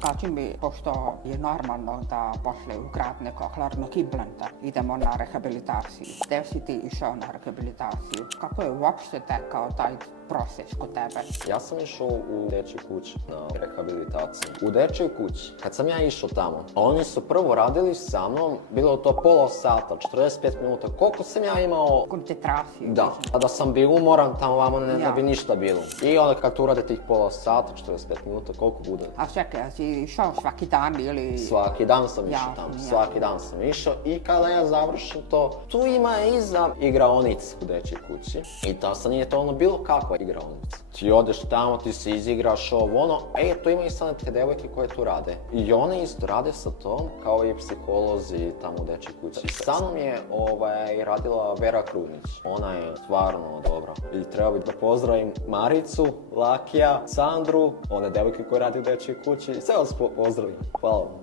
kaži mi, pošto je normalno da posle u grad nekog hladnog kiblanta idemo na rehabilitaciju. Gde si ti išao na rehabilitaciju? Kako je uopšte tekao taj proces kod tebe? Ja sam išao u dečju kuću na rehabilitaciju. U dečjoj kući, kad sam ja išao tamo, oni su prvo radili sa mnom, bilo to pola sata, 45 minuta, koliko sam ja imao... Koncentraciju. Da sam bio umoran, tamo vamo ne bi ništa bilo. I onda kad tu urade tih pola sata, 45 minuta, koliko bude? A čekaj, a si išao svaki dan ili... Svaki dan sam išao tamo, svaki dan sam išao i kada ja završim to, tu ima iza igraonica u dečjoj kući. I to sad nije to ono bilo kakva igraonica. Ti odeš tamo, ti se izigraš ovo ono, tu ima i sad te devojke koje tu rade. I one isto rade sa tom, kao i psiholozi tamo u dečjoj kući. I sa mnom je radila Vera Krunić. Ona je stvarno dobra. I treba bi da pozdravim Maricu, Lakija, Sandru, one devojke koje radi u dečjoj kući. Sve vas pozdravim. Hvala vam.